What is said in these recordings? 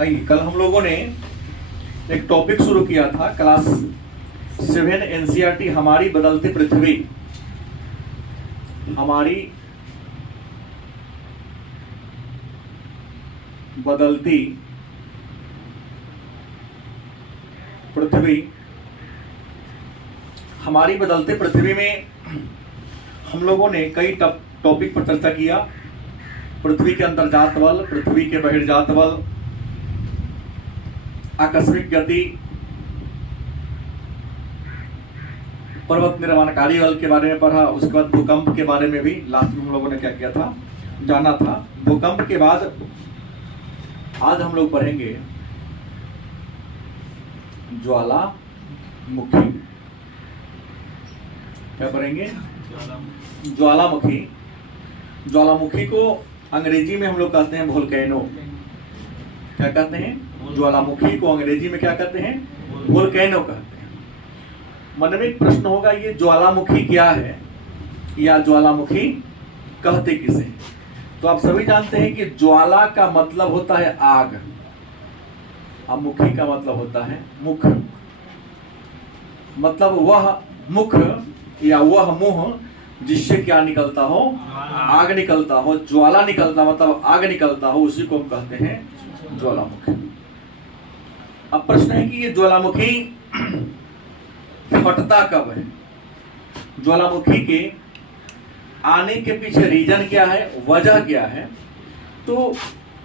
आइए, कल हम लोगों ने एक टॉपिक शुरू किया था क्लास 7 एनसीईआरटी हमारी बदलती पृथ्वी। हमारी बदलती पृथ्वी। हमारी बदलते पृथ्वी में हम लोगों ने कई टॉपिक पर चर्चा किया। पृथ्वी के अंतर्जात बल, पृथ्वी के बहिर्जात बल, आकस्मिक गति, पर्वत निर्माणकारी बल के बारे में पढ़ा। उसके बाद भूकंप के बारे में भी लास्ट में हम लोगों ने क्या किया था, जाना था। भूकंप के बाद आज हम लोग पढ़ेंगे ज्वालामुखी। क्या पढ़ेंगे? ज्वालामुखी। ज्वालामुखी को अंग्रेजी में हम लोग कहते हैं वोल्केनो। क्या कहते हैं? ज्वालामुखी को अंग्रेजी में क्या कहते हैं? वोल्केनो कहते हैं। मन में एक प्रश्न होगा, ये ज्वालामुखी क्या है या ज्वालामुखी कहते किसे? तो आप सभी जानते हैं कि ज्वाला का मतलब होता है आग और मुखी का मतलब होता है मुख। मतलब वह मुख या वह मुंह जिससे क्या निकलता हो, आग निकलता हो, ज्वाला निकलता मतलब आग निकलता हो, उसी को हम कहते हैं ज्वालामुखी। अब प्रश्न है कि ये ज्वालामुखी फटता कब है? ज्वालामुखी के आने के पीछे रीजन क्या है, वजह क्या है? तो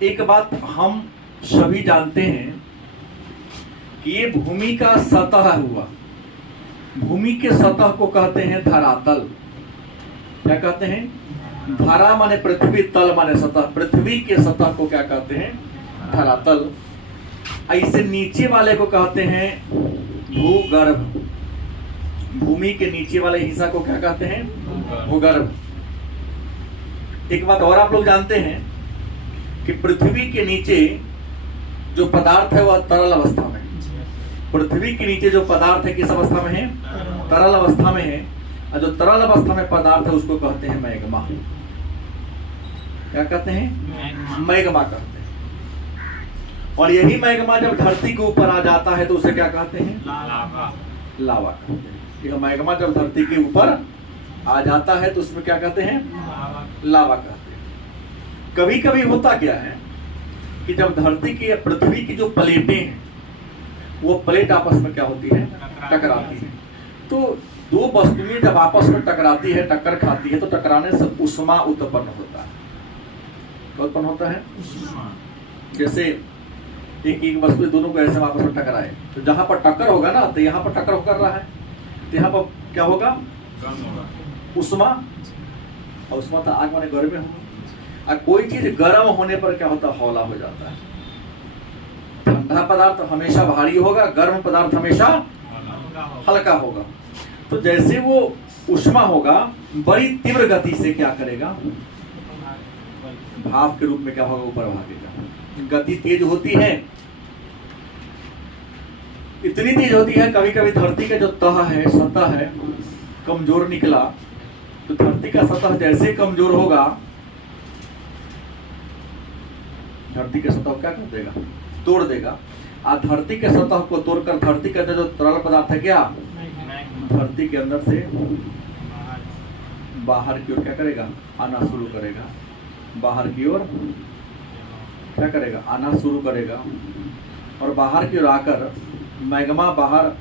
एक बात हम सभी जानते हैं कि ये भूमि का सतह हुआ। भूमि के सतह को कहते हैं धरातल। क्या कहते हैं? धरा माने पृथ्वी, तल माने सतह। पृथ्वी के सतह को क्या कहते हैं? धरातल। ऐसे नीचे वाले को कहते हैं भूगर्भ। भूमि के नीचे वाले हिस्सा को क्या कहते हैं? भूगर्भ। एक बात और आप लोग जानते हैं कि पृथ्वी के नीचे जो पदार्थ है वह तरल अवस्था में। पृथ्वी के नीचे जो पदार्थ है किस अवस्था में है? तरल अवस्था में है। और जो तरल अवस्था में पदार्थ है उसको कहते हैं मैग्मा। क्या कहते हैं? मैग्मा कहते हैं। और यही मैग्मा जब धरती के ऊपर आ जाता है तो उसे क्या कहते हैं? लावा कहते हैं। यह मैग्मा जब धरती के ऊपर आ जाता है तो उसमें क्या कहते हैं? लावा कहते हैं। कभी कभी होता क्या है कि जब धरती की या पृथ्वी की जो प्लेटें हैं वो प्लेट आपस में क्या होती है? टकराती है। तो दो वस्तुएं जब आपस में टकराती है, टक्कर खाती है, तो टकराने से उष्मा उत्पन्न होता है। क्या उत्पन्न होता है? जैसे एक वस्तु दोनों को ऐसे आपस में टकराए तो जहां पर टक्कर होगा ना, तो यहाँ पर टक्कर कर रहा है तो यहाँ पर क्या होगा? उष्मा। और उष्मा तो आग माने गर्म होगा। और कोई चीज गर्म होने पर क्या होता है? हौला हो जाता है। ठंडा पदार्थ हमेशा भारी होगा, गर्म पदार्थ हमेशा हल्का होगा। तो जैसे वो उष्मा होगा, बड़ी तीव्र गति से क्या करेगा? भाप के रूप में क्या होगा? ऊपर भागेगा। गति तेज होती है, इतनी तेज होती है कभी कभी धरती का जो तह है, सतह है, कमजोर निकला तो धरती का सतह जैसे कमजोर होगा, धरती के सतह क्या कर देगा? तोड़ देगा। और धरती के सतह को तोड़कर धरती के अंदर जो तरल पदार्थ है क्या धरती के अंदर से बाहर की ओर क्या करेगा? आना शुरू करेगा। बाहर की ओर क्या करेगा? आना शुरू करेगा। और बाहर की ओर आकर मैग्मा बाहर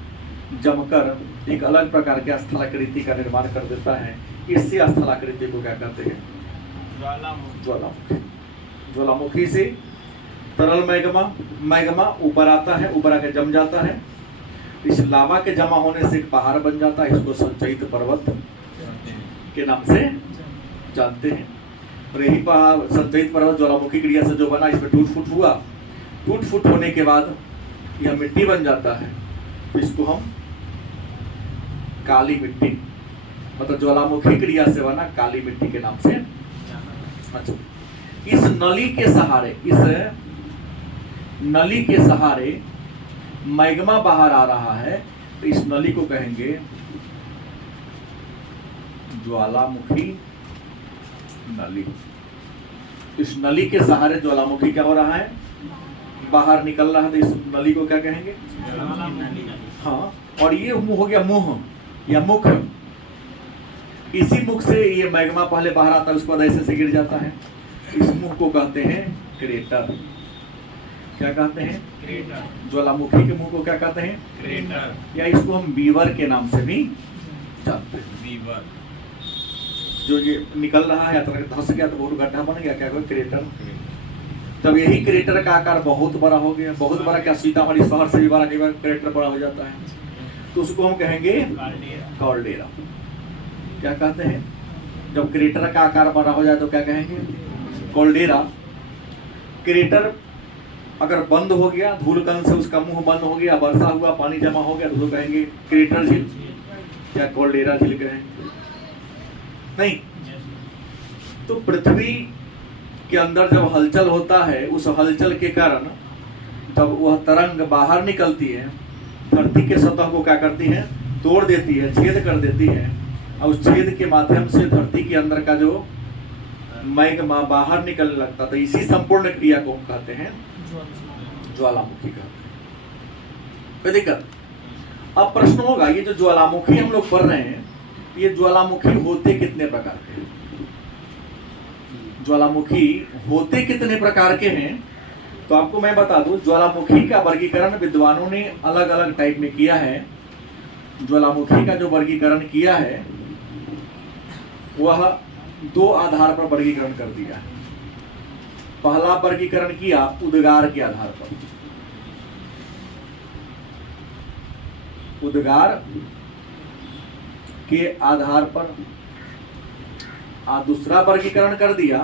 जमकर एक अलग प्रकार के स्थलाकृति का निर्माण कर देता है। इसी स्थलाकृति को क्या कहते हैं? ज्वालामुखी। ज्वालामुखी से तरल मैग्मा ऊपर आता है, ऊपर आके जम जाता है। इस लावा के जमा होने से एक पहाड़ बन जाता है। इसको संचयित पर्वत के नाम से जानते हैं। और यही पहाड़ संचयित पर्वत ज्वालामुखी क्रिया से जो बना, इसमें टूट फूट हुआ। टूट फूट होने के बाद यह मिट्टी बन जाता है। तो इसको हम काली मिट्टी, मतलब ज्वालामुखी क्रिया से बना काली मिट्टी के नाम से। अच्छा, इस नली के सहारे मैग्मा बाहर आ रहा है तो इस नली को कहेंगे ज्वालामुखी नली। इस नली के सहारे ज्वालामुखी क्या हो रहा है? बाहर निकल रहा है तो इस नली को क्या कहेंगे? हाँ, और ये मुंह हो गया मुंह या मुख। इसी मुख से ये मैग्मा पहले बाहर आता है, उसके बाद ऐसे से गिर जाता है। इस मुख को कहते हैं क्रेटर। क्या कहते हैं? क्रेटर। ज्वालामुखी के मुंह को क्या कहते हैं? क्रेटर, या इसको हम बीवर के नाम से भी जानते हैं। बीवर जो ये निकल रहा है, धस गया तो बहुत गड्ढा बन गया, क्या कोई क्रेटर। तब यही क्रेटर का आकार बहुत बड़ा हो गया। बहुत बड़ा क्या, सीतामढ़ी शहर से भी बड़ा कई बार क्रेटर बड़ा हो जाता है, तो उसको हम कहेंगे कॉल्डेरा। क्या कहते हैं? जब क्रेटर का आकार बड़ा हो जाए तो क्या कहेंगे? कॉल्डेरा। क्रेटर अगर बंद हो गया, धूलकण से उसका मुंह बंद हो गया, वर्षा हुआ, पानी जमा हो गया, तो उसको कहेंगे क्रेटर झील या कॉल्डेरा झील कहेंगे। नहीं, तो पृथ्वी के अंदर जब हलचल होता है, उस हलचल के कारण जब वह तरंग बाहर निकलती है, धरती के सतह को क्या करती है? तोड़ देती है, छेद कर देती है, और उस छेद के माध्यम से धरती के अंदर का जो मैग्मा बाहर निकलने लगता, तो इसी संपूर्ण क्रिया को हम कहते हैं ज्वालामुखी कहते हैं। दिक्कत, अब प्रश्न होगा, ये जो ज्वालामुखी हम लोग पढ़ रहे हैं, ये ज्वालामुखी होते कितने प्रकार के हैं? ज्वालामुखी होते कितने प्रकार के हैं? तो आपको मैं बता दूं, ज्वालामुखी का वर्गीकरण विद्वानों ने अलग अलग टाइप में किया है। ज्वालामुखी का जो वर्गीकरण किया है वह दो आधार पर वर्गीकरण कर दिया है। पहला वर्गीकरण किया उद्गार के आधार पर, उद्गार के आधार पर। दूसरा वर्गीकरण कर दिया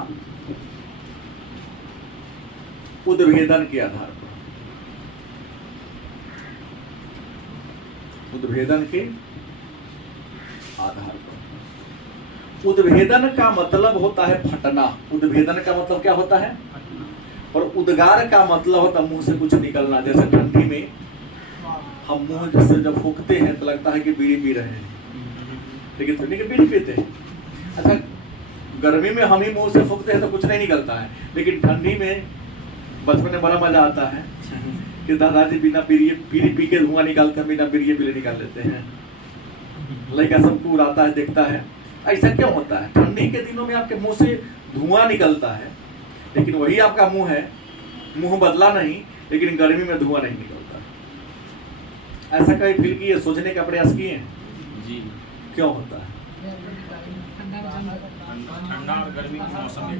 उद्भेदन के आधार पर। उद्भेदन के आधार पर। उद्भेदन का मतलब होता है फटना। उद्भेदन का मतलब क्या होता है? और उद्गार का मतलब होता है मुंह से कुछ निकलना। जैसे ठंडी में हम मुंह जैसे जब फूकते हैं तो लगता है कि बीड़ी पी रहे हैं, लेकिन ठंडी के बीड़ी पीते हैं। अच्छा, गर्मी में हम ही मुंह से फूकते हैं तो कुछ नहीं निकलता है, लेकिन ठंडी में बचपन में बड़ा मजा आता है कि दादाजी बिना बीड़ी पी के धुआं निकालते हैं, बिना बीड़ी पीले निकाल लेते हैं। लड़का सबको उड़ाता है, देखता है। ऐसा क्यों होता है? ठंडी के दिनों में आपके मुंह से धुआं निकलता है, लेकिन वही आपका मुंह है, मुंह बदला नहीं, लेकिन गर्मी में धुआं नहीं निकलता। ऐसा कभी फील किए, सोचने का प्रयास किए जी, क्यों होता है? ठंडा और गर्मी के मौसम में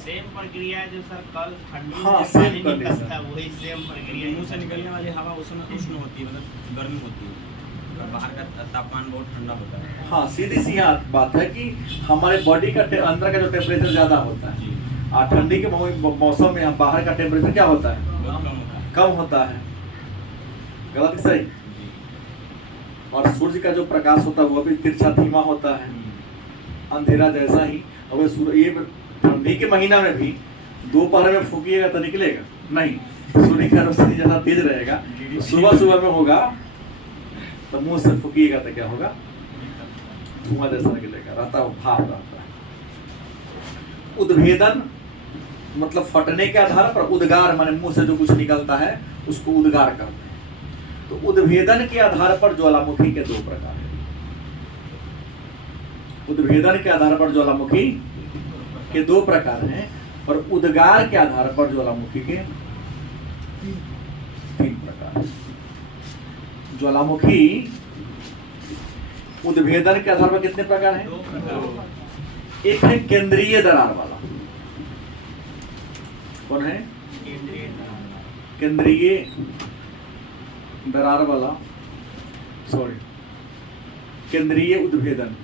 सेम प्रक्रिया है जो सर कल ठंडी हाँ, में सेम पानी condition। निकलता है, वही सेम प्रक्रिया। मुंह से निकलने वाली हवा उसमें उष्ण होती है, मतलब गर्मी होती है, और बाहर का तापमान बहुत ठंडा होता है। हाँ, सीधी सी बात है कि हमारे बॉडी का अंदर का जो टेम्परेचर ज्यादा होता है, और ठंडी के मौसम में बाहर का टेम्परेचर क्या होता है? कम होता है। गलत कि सही? और सूर्य का जो प्रकाश होता है वो भी तिरछा धीमा होता है, अंधेरा जैसा ही। और ये ठंडी के महीना में भी दोपहर में फूकिएगा तो निकलेगा नहीं, सूर्य का रोशनी ज्यादा तेज रहेगा। तो सुबह सुबह में होगा तो मुंह से फूकिएगा तो क्या होगा? धुआं जैसा निकलेगा, रहता है भाप रहता है। उद्भेदन मतलब फटने के आधार पर। उद्गार माने मुंह से जो कुछ निकलता है उसको उद्गार कहते हैं। तो उद्भेदन के आधार पर ज्वालामुखी के दो प्रकार हैं। उद्भेदन के आधार पर ज्वालामुखी के दो प्रकार हैं, और उद्गार के आधार पर ज्वालामुखी के तीन प्रकार हैं। ज्वालामुखी उद्भेदन के आधार पर कितने प्रकार हैं? एक है केंद्रीय दरार वाला। कौन है? केंद्रीय दरार वाला, सॉरी, केंद्रीय उद्भेदन।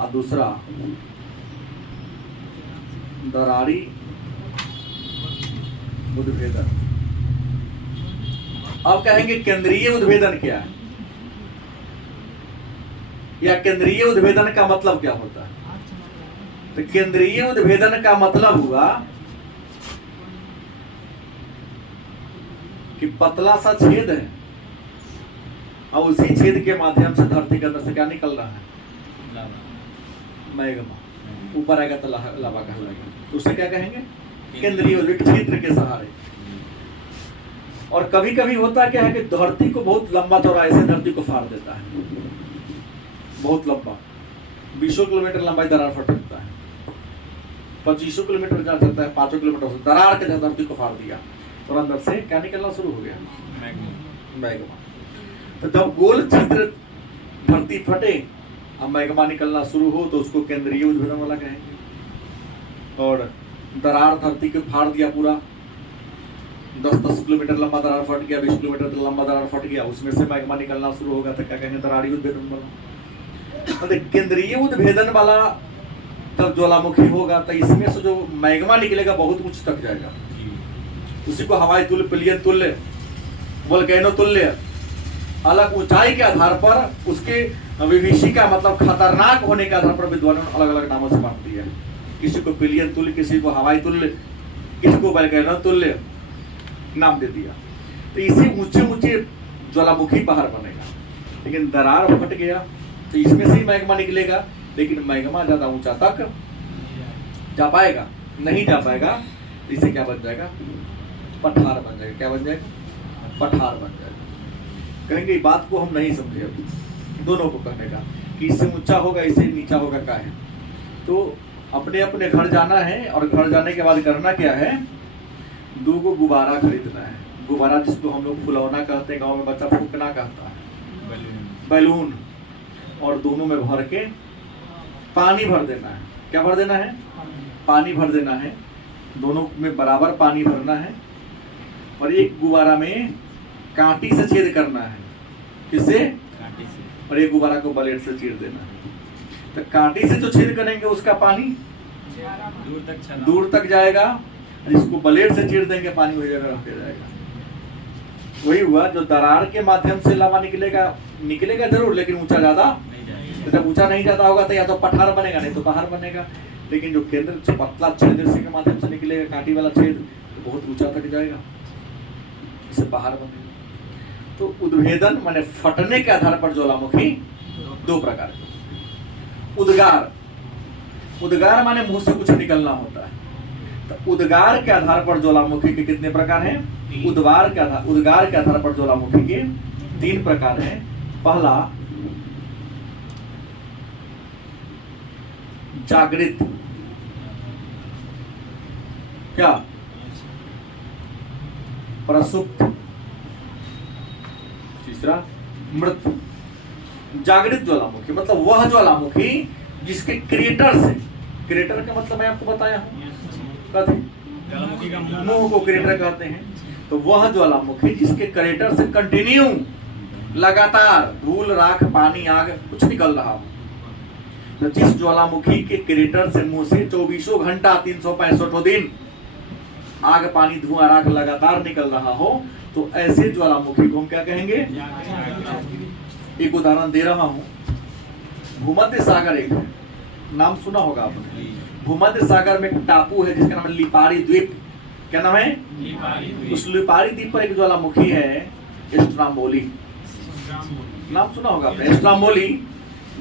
और दूसरा दरारी उद्भेदन। अब कहेंगे केंद्रीय उद्भेदन क्या है, या केंद्रीय उद्भेदन का मतलब क्या होता है? तो केंद्रीय उद्भेदन का मतलब हुआ कि पतला सा छेद है, और उसी छेद के माध्यम से धरती के अंदर से क्या निकल रहा है? मैग्मा। ऊपर आएगा तो लावा कहलाएगा। तो उसे क्या कहेंगे? केंद्रीय उद्वेग क्षेत्र के सहारे। और कभी कभी होता क्या है कि धरती को बहुत लंबा चौड़ा ऐसे धरती को फाड़ देता है, बहुत लंबा 20 किलोमीटर लंबाई दरार फट सकता है, 25 किलोमीटर जा सकता है, 5 किलोमीटर से दरार के धरती को फाड़ दिया और अंदर से क्या निकलना शुरू हो गया, मैग्मा। तो जब गोल छिद्र धरती फटे और मैग्मा निकलना शुरू हो तो उसको केंद्रीय उद्भेदन वाला कहेंगे। और दरार धरती को फाड़ दिया पूरा, 10-10 किलोमीटर लंबा दरार फट गया, 20 किलोमीटर लंबा दरार फट गया, उसमें से मैग्मा निकलना शुरू होगा तो क्या कहेंगे, दरारी उद्भेदन वाला। मतलब केंद्रीय उद्भेदन वाला तब ज्वालामुखी होगा तो इसमें से जो मैग्मा निकलेगा बहुत उच्च तक जाएगा, उसी को हवाई तुल्य, पिलियन तुल्य, वोल्केनो तुल्य, अलग ऊंचाई के आधार पर उसके विभीषिका मतलब खतरनाक होने के आधार पर विद्वानों ने अलग अलग नामों से बांट दिया है। किसी को पिलियन तुल्य, किसी को हवाई तुल्य, किसी को वोल्केनो तुल्य नाम दे दिया। तो इसी ऊंचे ऊंचे ज्वालामुखी पहाड़ बनेगा, लेकिन दरार फट गया तो इसमें से ही मैग्मा निकलेगा, लेकिन मैग्मा ज्यादा ऊंचा तक जा पाएगा नहीं जा पाएगा, तो इसे क्या बन जाएगा, पठार बन जाएगा। क्या बन जाएगा, पठार बन जाएगा। कहेंगे बात को हम नहीं समझे, अभी दोनों को कहने का कि इससे ऊंचा होगा इससे नीचा होगा क्या है। तो अपने अपने घर जाना है और घर जाने के बाद करना क्या है, 2 गुब्बारा खरीदना है। गुब्बारा जिसको हम लोग फुलौना कहते हैं, गांव में बच्चा फूकना कहता है, बैलून, और दोनों में भर के पानी भर देना है। क्या भर देना है, पानी भर देना है, दोनों में बराबर पानी भरना है। और एक गुब्बारा में कांटी से छेद करना है, किससे, और एक गुब्बारा को ब्लेड से चीर देना है। तो कांटी से जो छेद करेंगे उसका पानी दूर तक जाएगा, और इसको ब्लेड से चीर देंगे पानी वही जगह रह जाएगा। वही हुआ, जो दरार के माध्यम से लावा निकलेगा जरूर, लेकिन ऊंचा ज्यादा, तो जब ऊंचा नहीं ज्यादा होगा तो या तो पठार बनेगा नहीं तो पहाड़ बनेगा। लेकिन जो केंद्र पतला छेद के माध्यम से निकलेगा, कांटी वाला छेद, तो बहुत ऊंचा तक जाएगा, इसे पहाड़ बनेगा। तो उद्भेदन माने फटने के आधार पर ज्वालामुखी 2 प्रकार के। उद्गार माने मुंह से कुछ निकलना होता है, तो उद्गार के आधार पर ज्वालामुखी के कितने प्रकार हैं, उद्गार के आधार पर ज्वालामुखी के 3 प्रकार हैं। पहला जागृत, क्या, प्रसुप्त, तीसरा मृत। जागृत ज्वालामुखी मतलब वह ज्वालामुखी जिसके क्रिएटर से, क्रिएटर का मतलब मैं आपको बताया हूं, मुंह को क्रिएटर कहते हैं। तो वह ज्वालामुखी जिसके क्रिएटर से कंटिन्यू लगातार धूल, राख, पानी, आग कुछ निकल रहा हो। तो जिस ज्वालामुखी के क्रिएटर से मुंह से 24 घंटा 365 दिन आग, पानी, धुआं, राख लगातार निकल रहा हो, तो ऐसे ज्वालामुखी को हम क्या कहेंगे। एक उदाहरण दे रहा हूं, भूमध्य सागर एक है, नाम सुना होगा आपने। भूमध्य सागर में एक टापू है जिसका नाम है लिपारी द्वीप। क्या नाम है, उस लिपारी द्वीप पर एक ज्वालामुखी है, स्ट्रोम्बोली, नाम सुना होगा आपने। स्ट्रोम्बोली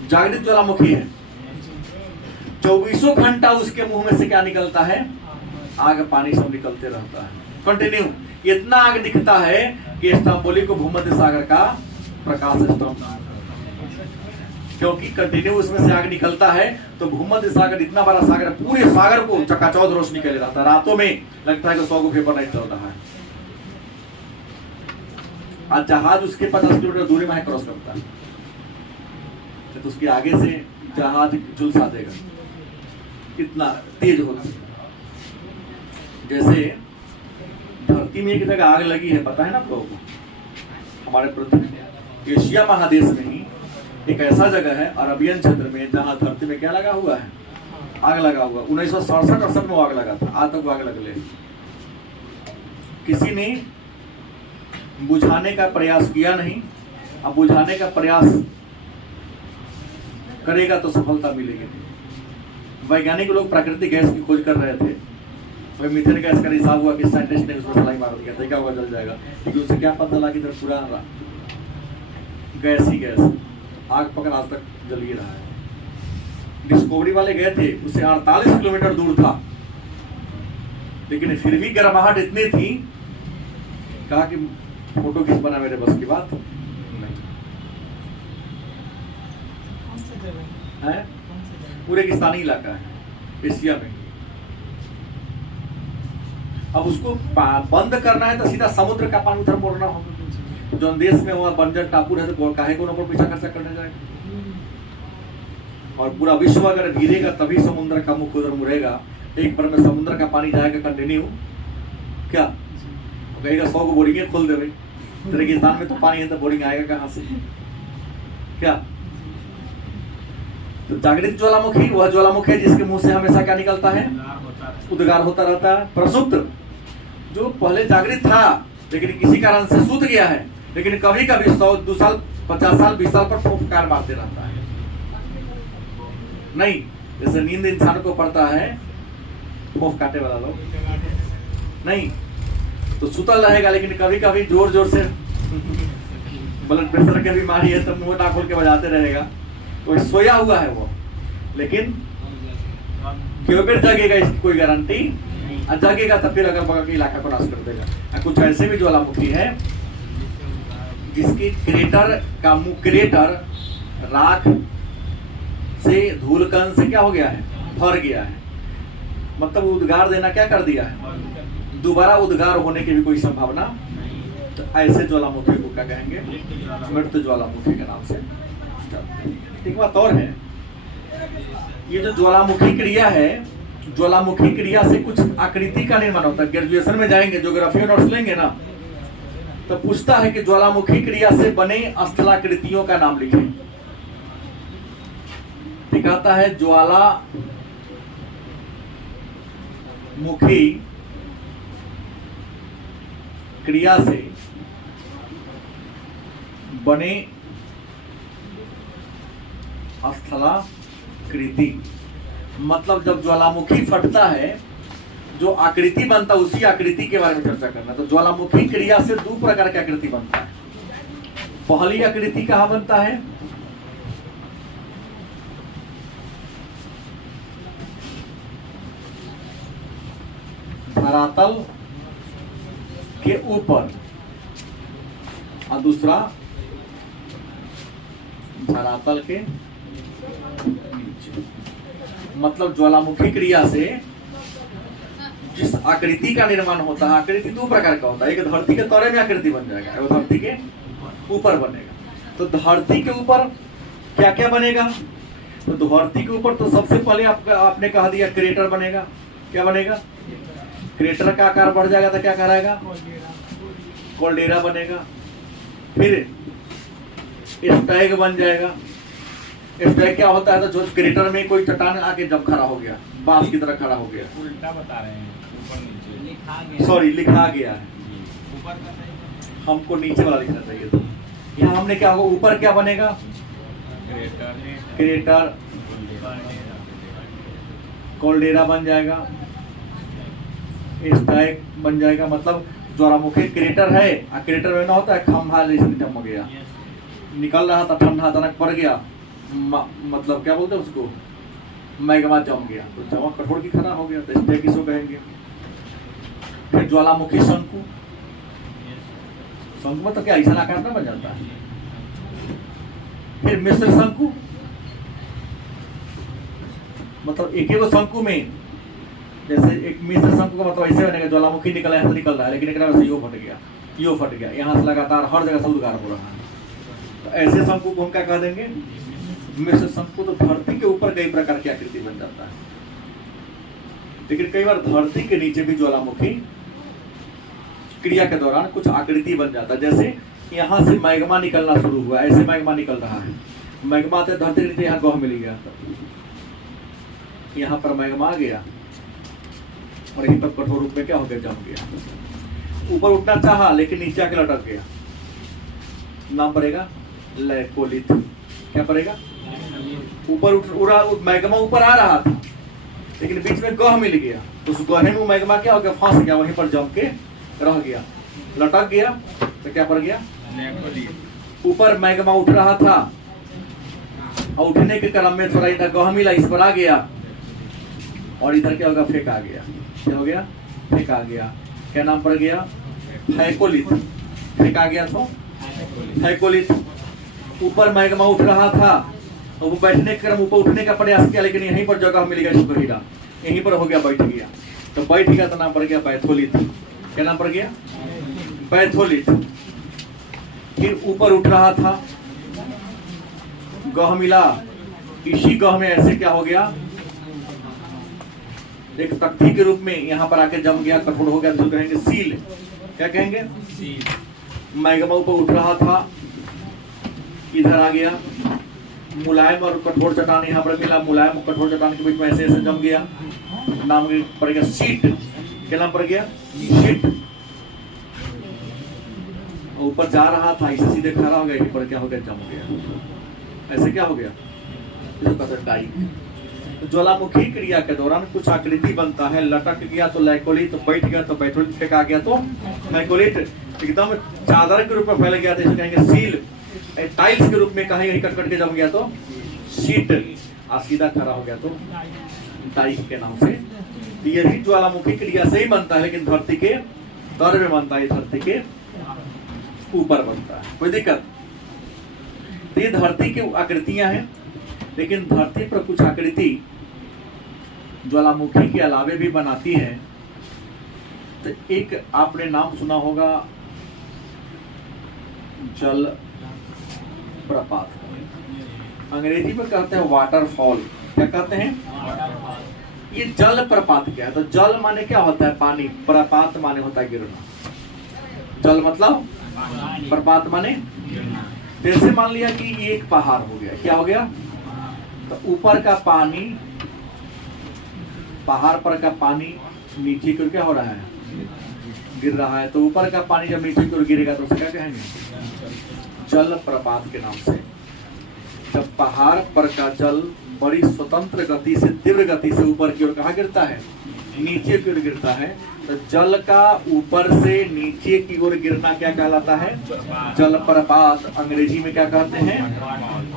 जागृत ज्वालामुखी है, 24 घंटा उसके मुंह में से क्या निकलता है, आग, पानी सब निकलते रहता है कंटिन्यू। इतना आग दिखता है कि स्ट्रोम्बोली को भूमध्य सागर का प्रकाश स्तंभ, क्योंकि कंटिन्यू उसमें से आग निकलता है। तो भूमध्य सागर इतना बड़ा सागर, पूरे सागर को चकाचौंध रोशनी के लिए रहता है। रातों में लगता है कि 100 को पेपर लाइट चल रहा है। आज जहाज उसके 50 किलोमीटर दूरी में क्रॉस करता है, तो उसके आगे से जहाज झुलसा देगा, कितना तेज होता है। जैसे धरती में एक जगह आग लगी है, पता है ना आप लोगों को, हमारे पृथ्वी एशिया महादेश में ही एक ऐसा जगह है अरबियन क्षेत्र में जहां धरती में क्या लगा हुआ है, आग लगा हुआ। 1967-68 में आग लगा था, आज तक आग लगले। किसी ने बुझाने का प्रयास किया नहीं, अब बुझाने का प्रयास करेगा तो सफलता मिलेगी। वैज्ञानिक लोग प्राकृतिक गैस की खोज कर रहे थे, वही मीथेन गैस का रिसाव हुआ कि साइंटिस्ट ने उसमें सलाई मार दिया, क्या होगा, जल जाएगा। क्योंकि उसे क्या पता लगा कि इधर पूरा गैस ही गैस, आग पकड़ आज तक जल ही रहा है। डिस्कवरी वाले गए थे, उससे 48 किलोमीटर दूर था, लेकिन फिर भी गर्माहट इतनी थी, कहा कि फोटो खींचवाना मेरे बस की बात नहीं है। पूरे रेगिस्तानी इलाका है एशिया में। अब उसको बंद करना है तो सीधा समुद्र का पानी उधर मोड़ना होगा। जो देश में हुआ बंजर टापू है तो काहे को ऊपर पीछा खर्चा करने जाएगा। और पूरा विश्व अगर गिरेगा तभी समुद्र का मुख उधर मुड़ेगा। एक बार में समुद्र का पानी जाएगा कंटिन्यू, क्या कहेगा 100 को बोरिंगे खोल दे भाई। रेगिस्तान में तो पानी है तो बोरिंग आएगा कहाँ से, क्या। तो जागृत ज्वालामुखी वह ज्वालामुखी है जिसके मुंह से हमेशा क्या निकलता है, उद्गार होता रहता है। प्रसुप्त जो पहले जागृत था लेकिन किसी कारण से सूत गया है, लेकिन कभी कभी 100, 2 साल, 50 साल, 20 साल पर फुफकार मारते रहता है। नहीं, जैसे नींद इंसान को पड़ता है, मुंह काटे वाला लोग नहीं, तो सुतल रहेगा लेकिन कभी कभी जोर जोर से ब्लड प्रेशर की बीमारी है तो मुंह ना खोल के बजाते रहेगा। तो सोया हुआ है वो, लेकिन क्यों फिर जगेगा इसकी कोई गारंटी। जगेगा तो फिर अगल बगल के इलाका को नाश कर देगा। कुछ ऐसे भी ज्वालामुखी है जिसकी क्रेटर का मुंह, क्रेटर राख से, धूलकण से क्या हो गया है, भर गया है। मतलब उद्गार देना क्या कर दिया है, दोबारा उद्गार होने की भी कोई संभावना। तो ऐसे ज्वालामुखी को क्या कहेंगे, मृत ज्वालामुखी के नाम से। एक बात और है, ये जो ज्वालामुखी क्रिया है, ज्वालामुखी क्रिया से कुछ आकृति का निर्माण होता है। ग्रेजुएशन में जाएंगे, ज्योग्राफी नोट्स लेंगे ना, तो पूछता है कि ज्वालामुखी क्रिया से बने स्थलाकृतियों का नाम लिखें। दिखाता है ज्वालामुखी क्रिया से बने स्थलाकृति, मतलब जब ज्वालामुखी फटता है जो आकृति बनता है उसी आकृति के बारे में चर्चा करना। तो ज्वालामुखी क्रिया से 2 प्रकार की आकृति बनता है। पहली आकृति कहाँ बनता है, धरातल के ऊपर और दूसरा धरातल के नीचे। मतलब ज्वालामुखी क्रिया से जिस आकृति का निर्माण होता है, आकृति 2 प्रकार का होता है। एक धरती के तौरे में आकृति बन जाएगा, एक धरती के ऊपर बनेगा। तो धरती के ऊपर क्या क्या बनेगा, तो धरती के ऊपर तो सबसे पहले आपने कहा दिया क्रेटर बनेगा। क्या बनेगा, क्रेटर का आकार बढ़ जाएगा तो क्या कहलाएगा, कोल्डेरा बनेगा। फिर स्टैग बन जाएगा। स्टैग क्या होता है, तो जो क्रेटर में कोई चट्टान आके जब खड़ा हो गया, बांस की तरह खड़ा हो गया। उल्टा बता रहे हैं, ऊपर नीचे सॉरी लिखा गया है, ऊपर का सही, हमको नीचे वाला लिखना चाहिए था। यहाँ हमने क्या होगा, ऊपर क्या बनेगा, क्रेटर, कोल्डेरा बन जाएगा, स्टैग बन जाएगा। मतलब ज्वालामुखी क्रेटर है, क्रेटर में ना होता है खंभा जैसे जम गया, निकल रहा था, ठंडा अचानक पड़ गया, मतलब क्या बोलते हैं उसको, मैग्मा जम गया, तो जमा कठोर की खड़ा हो गया, तो स्टैग किसको कहेंगे। फिर ज्वालामुखी शंकु, शंकु में तो क्या ऐसा आकार ना बन जाता है। फिर मिश्र शंकु, मतलब एक ही शंकु में, जैसे एक मिश्र शंकु का मतलब ऐसे बनेगा, ज्वालामुखी निकला यहाँ से निकल रहा है, लेकिन एक से यो फट गया, यो फट गया, यहाँ से लगातार हर जगह से उद्गार हो रहा है। तो ऐसे शंकु को हम क्या कह देंगे, मिश्र शंकु। तो धरती के ऊपर कई प्रकार की आकृति बन जाता है, लेकिन कई बार धरती के नीचे भी ज्वालामुखी क्रिया के दौरान कुछ आकृति बन जाता है। जैसे यहाँ से मैग्मा निकलना शुरू हुआ, ऐसे मैग्मा निकल रहा है, मैग्मा से धरती के नीचे यहाँ गौह मिल गया, यहाँ पर मैग्मा आ गया और यहीं पर कठोर रूप में क्या हो गया, जम गया। ऊपर उठना चाहा लेकिन नीचे आके लटक गया, नाम पड़ेगा लैकोलिथ। क्या पड़ेगा, ऊपर उड़ा, मैग्मा ऊपर आ रहा था लेकिन बीच में गह मिल गया, तो उस गहे में मैग्मा क्या हो गया, फंस गया, वहीं पर जम के रह गया, लटक गया, तो क्या पड़ गया, ऊपर मैग्मा उठ रहा था और उठने के क्रम में थोड़ा इधर गह मिला, इस पर आ गया और इधर क्या होगा, फेंक आ गया। क्या हो गया, फेंका गया। क्या नाम पड़ गया? फैकोलिथ। फेंका गया तो फैकोलिथ। ऊपर मैग्मा उठ रहा था, वो बैठने के क्रम ऊपर उठने का प्रयास किया, लेकिन यहीं पर जगह मिल गया इसको हीरा, यहीं पर हो गया, बैठ गया। तो बैठ गया तो नाम पड़ गया पैथोलिथ। क्या नाम पड़ गया? पैथोलिथ। फिर ऊपर उठ रहा था, गह मिला, इसी गह में ऐसे क्या हो गया, एक तख्ती के रूप में यहाँ पर आके जम गया, कठोर हो गया, तो कहेंगे सील। क्या कहेंगे? मैग्मा ऊपर उठ रहा था, इधर आ गया, मुलायम और कठोर चट्टान यहाँ पर मिला, मुलायम और कठोर चट्टान के बीच में ऐसे ऐसे जम गया, नाम पड़ गया शीट। क्या नाम पड़ गया? शीट। ऊपर जा रहा था, इसे सीधे खड़ा हो गया, यहीं पर क्या हो गया? जम गया। ऐसे क्या हो गया? ज्वालामुखी क्रिया के दौरान कुछ आकृति बनता है, लटक गया तो लैकोलिथ, बैठ गया तो बैथोलिथ, फेंका गया तो फैकोलिथ, एकदम चादर के रूप में फैल गया तो कहेंगे सील, टाइल्स के रूप में कहेंगे कट कट के जम गया तो शीट, सीधा खड़ा हो गया तो टाइल्स के नाम से। यही ज्वालामुखी क्रिया से ही बनता है, लेकिन धरती के तल में बनता है, धरती के ऊपर बनता है। कोई दिक्कत? तो ये धरती की आकृतियां हैं, लेकिन धरती पर कुछ आकृति ज्वालामुखी के अलावे भी बनाती है। तो एक आपने नाम सुना होगा जल प्रपात, अंग्रेजी में कहते हैं वाटरफॉल। क्या कहते हैं? ये जल प्रपात क्या है? तो जल माने क्या होता है? पानी। प्रपात माने होता है गिरना। जल मतलब प्रपात माने जैसे मान लिया कि ये एक पहाड़ हो गया, क्या हो गया? तो ऊपर का पानी, पहाड़ पर का पानी नीचे की ओर क्या हो रहा है? गिर रहा है। तो ऊपर का पानी जब नीचे की ओर गिरेगा तो उसे क्या कहेंगे? जल प्रपात के नाम से। जब पहाड़ पर का जल बड़ी स्वतंत्र गति से, तीव्र गति से ऊपर की ओर कहाँ गिरता है? नीचे की ओर गिरता है। तो जल का ऊपर से नीचे की ओर गिरना क्या कहलाता है? जल प्रपात। अंग्रेजी में क्या कहते हैं?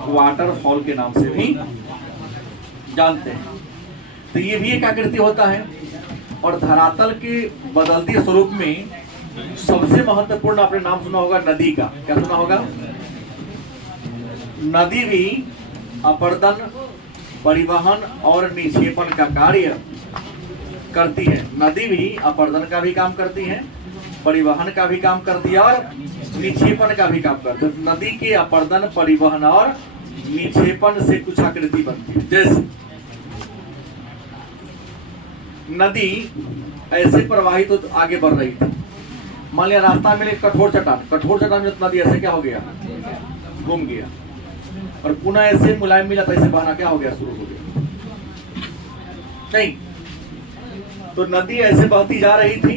वाटरफॉल के नाम से भी जानते हैं। तो ये भी एक आकृति होता है। और धरातल के बदलते स्वरूप में सबसे महत्वपूर्ण आपने नाम सुना होगा नदी का। क्या सुना होगा? नदी भी अपर्दन, परिवहन और निक्षेपण का कार्य करती है। नदी भी अपर्दन का भी काम करती है, परिवहन का भी काम करती है और निक्षेपण का भी काम करती है। नदी के अपर्दन, परिवहन और निक्षेपण से कुछ आकृति बनती है। जैसे नदी ऐसे प्रवाहित तो आगे बढ़ रही थी, मान लिया रास्ता में एक कठोर चट्टान में नदी ऐसे क्या हो गया? घूम गया, और पुनः ऐसे मुलायम मिला तो ऐसे बहना क्या हो गया? शुरू हो गया। नहीं, तो नदी ऐसे बहती जा रही थी,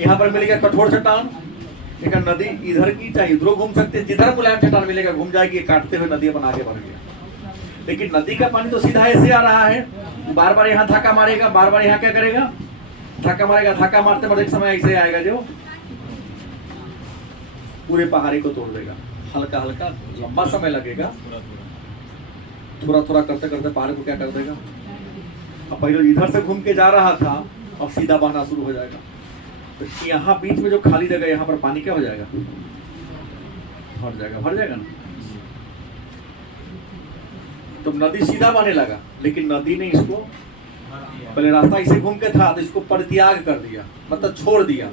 यहाँ पर मिल गया कठोर चट्टान, लेकिन नदी इधर की चाहे इधरों घूम सकती है, जिधर मुलायम चट्टान मिलेगा घूम जाएगी, काटते हुए नदी अपन आगे बढ़ गया। लेकिन नदी का पानी तो सीधा ऐसे आ रहा है, बार बार यहाँ धक्का मारेगा, बार बार यहाँ क्या करेगा? धक्का मारेगा। धक्का मारते मारते एक समय ऐसे आएगा जो पूरे पहाड़ी को तोड़ देगा। हल्का हल्का लंबा समय लगेगा, थोड़ा थोड़ा करते करते पहाड़ को क्या कर देगा? अब पहले इधर से घूम के जा रहा था, अब सीधा बहना शुरू हो जाएगा। तो यहाँ बीच में जो खाली जगह, यहाँ पर पानी क्या हो जाएगा? भर जाएगा ना। तो नदी सीधा बहने लगा, लेकिन नदी ने इसको, पहले रास्ता इसे घूम के था तो इसको परित्याग कर दिया, मतलब छोड़ दिया।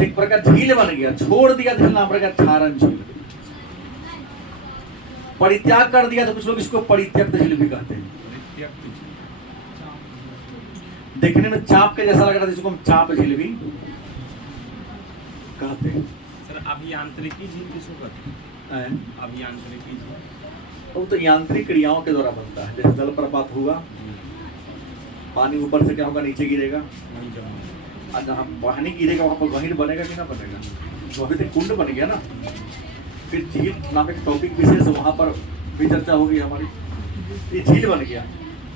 एक प्रकार झील बन गया, छोड़ दिया, झील नाम पड़ेगा क्षारण झील। परित्याग कर दिया तो कुछ लोग इसको परित्यक्त झील भी कहते हैं। देखने में चाप के जैसा लग रहा था, जिसको हम चाप झील भी कहते हैं। सर अभियांत्रिकी झील किसको कहते हैं? अभियांत्रिकी झील वो तो यांत्रिक क्रियाओं के द्वारा बनता है। जैसे जल प्रपात हुआ, पानी ऊपर से क्या होगा? नीचे गिरेगा, और जहाँ पानी गिरेगा वहां पर गहीर बनेगा कि ना बनेगा? तो अभी तक कुंड बन गया ना। फिर झील नाम एक टॉपिक विशेष वहां पर भी चर्चा होगी हमारी। ये झील बन गया,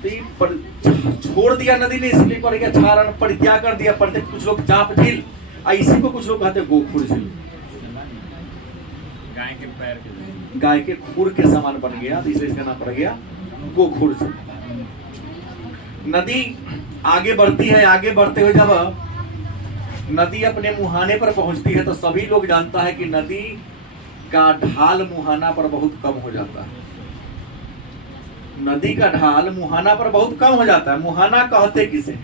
तो ये छोड़ दिया नदी ने, इसलिए पड़ गया क्षारण, परित्याग कर दिया। प्रत्येक कुछ लोग चाप झील, इसी को कुछ लोग कहते हैं गोखुर झील। गाय के पैर के, गाय के खुर के समान बन गया, तो इसलिए इसका नाम पड़ गया गोखुर झील। नदी आगे बढ़ती है, आगे बढ़ते हुए जब नदी अपने मुहाने पर पहुंचती है तो सभी लोग जानता है कि नदी का ढाल मुहाना पर बहुत कम हो जाता है। नदी का ढाल मुहाना पर बहुत कम हो जाता है। मुहाना कहते किसे?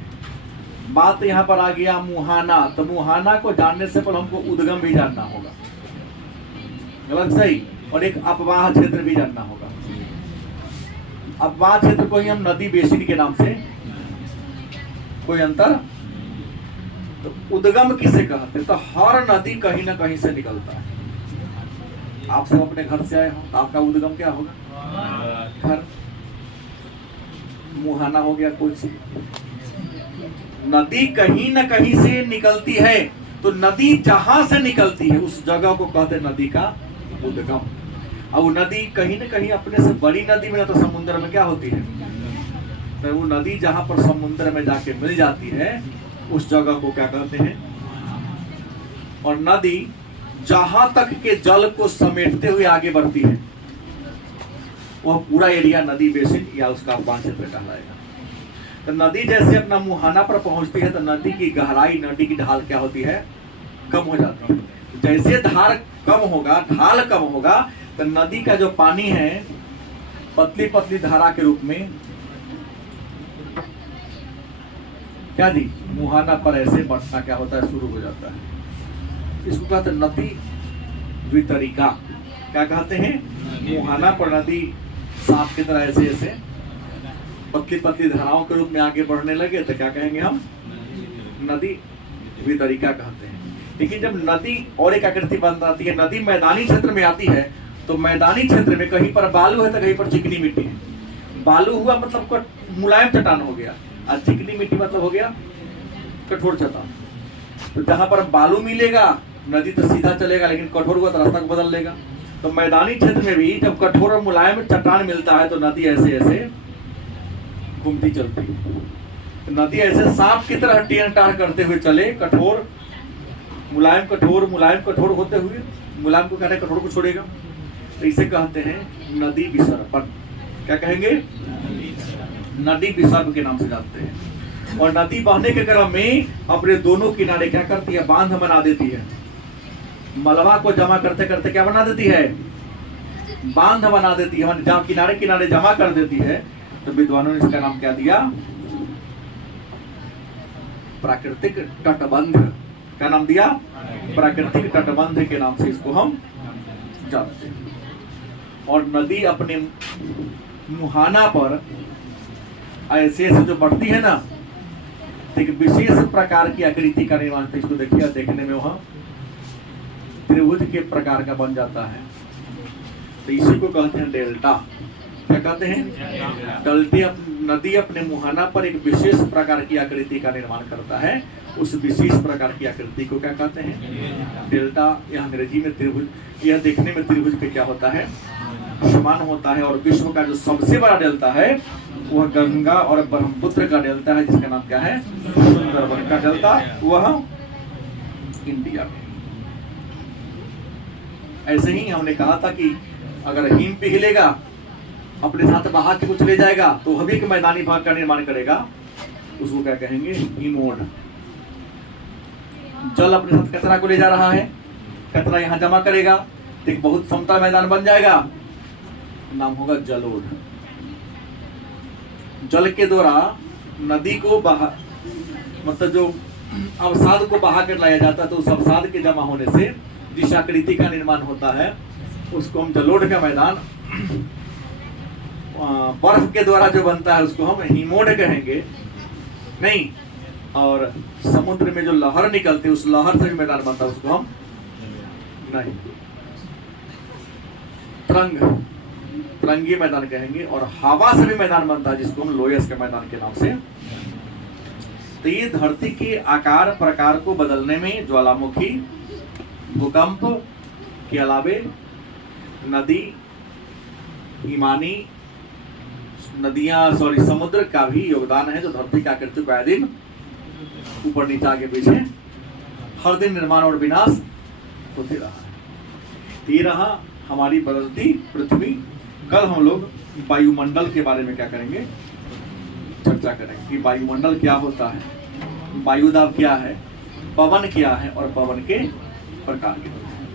बात यहाँ पर आ गया मुहाना। तो मुहाना को जानने से पहले हमको उद्गम भी जानना होगा, गलत सही, और एक अपवाह क्षेत्र भी जानना होगा। अपवाह क्षेत्र को ही हम नदी बेसिन के नाम से, कोई अंतर। तो उद्गम किसे कहते? तो हर नदी कहीं ना कहीं से निकलता है। आप सब अपने घर से आए हो तो आपका उद्गम क्या होगा? घर। मुहाना हो गया कुछ। नदी कहीं ना कहीं से निकलती है, तो नदी जहां से निकलती है उस जगह को कहते हैं नदी का उद्गम। अब वो नदी कहीं ना कहीं अपने से बड़ी नदी में ना तो समुद्र में क्या होती है, तो वो नदी जहां पर समुद्र में जाके मिल जाती है उस जगह को क्या कहते हैं। और नदी जहां तक के जल को समेटते हुए आगे बढ़ती है वह पूरा एरिया नदी बेसिन या उसका अपवाह क्षेत्र कहलाएगा। तो नदी जैसे अपना मुहाना पर पहुंचती है तो नदी की गहराई, नदी की ढाल क्या होती है? कम हो जाती है। जैसे धार कम होगा, ढाल कम होगा, तो नदी का जो पानी है पतली पतली धारा के रूप में क्या जी मुहाना पर ऐसे बढ़ना क्या होता है, शुरू हो जाता है। इसको कहते हैं नदी द्वितरिका। क्या कहते हैं? मुहाना पर नदी सांप की तरह ऐसे ऐसे पतली पतली धाराओं के रूप में आगे बढ़ने लगे तो क्या कहेंगे हम? नदी द्वितरिका कहते हैं। लेकिन जब नदी और एक आकृति बन जाती है, नदी मैदानी क्षेत्र में आती है, तो मैदानी क्षेत्र में कहीं पर बालू है तो कहीं पर चिकनी मिट्टी है। बालू हुआ मतलब मुलायम चट्टान हो गया, और चिकनी मिट्टी मतलब हो गया कठोर चट्टान। तो जहां पर बालू मिलेगा नदी तो सीधा चलेगा, लेकिन कठोर हुआ तो रास्ता को बदल लेगा। तो मैदानी क्षेत्र में भी जब कठोर और मुलायम चट्टान मिलता है तो नदी ऐसे ऐसे घूमती चलती है। तो नदी ऐसे सांप की तरह टेन टार करते हुए चले, कठोर मुलायम कठोर होते हुए, मुलायम को कहते हैं कठोर को छोड़ेगा। तो इसे कहते हैं नदी विसर्पण। क्या कहेंगे? नदी विसर्प के नाम से जानते हैं। और नदी बहने के क्रम में अपने दोनों किनारे क्या करती है? बांध बना देती है। मलबा को जमा करते करते क्या बना देती है? बांध बना देती है। जहां किनारे किनारे जमा कर देती है, तो विद्वानों ने इसका नाम क्या दिया? प्राकृतिक तटबंध। क्या नाम दिया? प्राकृतिक तटबंध के नाम से इसको हम जानते हैं। और नदी अपने मुहाना पर ऐसे ऐसे जो बढ़ती है ना, एक विशेष प्रकार की आकृति का निर्माण, इसको देखिए, देखने में वहां त्रिभुज के प्रकार का बन जाता है। तो इसी को कहते हैं डेल्टा। क्या कहते हैं? डेल्टा। नदी अपने मुहाना पर एक विशेष प्रकार की आकृति का निर्माण करता है। उस विशेष प्रकार की आकृति को क्या कहते हैं? डेल्टा। यह अंग्रेजी में त्रिभुज। यह देखने में त्रिभुज पे क्या होता है? समान होता है। और विश्व का जो सबसे बड़ा डेल्टा है वह गंगा और ब्रह्मपुत्र का डेल्टा है, जिसका नाम क्या है? सुंदरबन का डेल्टा। वह इंडिया में। ऐसे ही हमने कहा था कि अगर हिम पिघलेगा अपने साथ बहा के कुछ ले जाएगा तो वह भी एक मैदानी भाग का निर्माण करेगा, उसको क्या कहेंगे? हिमोड। जल अपने साथ कचरा को ले जा रहा है, कचरा यहाँ जमा करेगा तो एक बहुत समतल मैदान बन जाएगा, नाम होगा जलोढ़। जल के द्वारा नदी को बहा, मतलब जो अवसाद को बहा कर लाया जाता है, तो उस अवसाद के जमा होने से जिस आकृति का निर्माण होता है उसको हम जलोढ़ का मैदान। बर्फ के द्वारा जो बनता है उसको हम हिमोड कहेंगे नहीं। और समुद्र में जो लहर निकलती है उस लहर से भी मैदान बनता है, उसको हम नहीं तरंगी मैदान कहेंगे। और हवा से भी मैदान बनता है जिसको हम लोयस के मैदान के नाम से। तो ये धरती के आकार प्रकार को बदलने में ज्वालामुखी, भूकंप के अलावे नदी, हिमानी नदियां, समुद्र का भी योगदान है, जो धरती की आकृति को आए दिन ऊपर नीचे आगे पीछे हर दिन निर्माण और विनाश होते रहा है। ये रहा हमारी बदलती पृथ्वी। कल हम लोग वायुमंडल के बारे में क्या करेंगे? चर्चा करेंगे कि वायुमंडल क्या होता है, वायुदाब क्या है, पवन क्या है और पवन के प्रकार क्या होते हैं।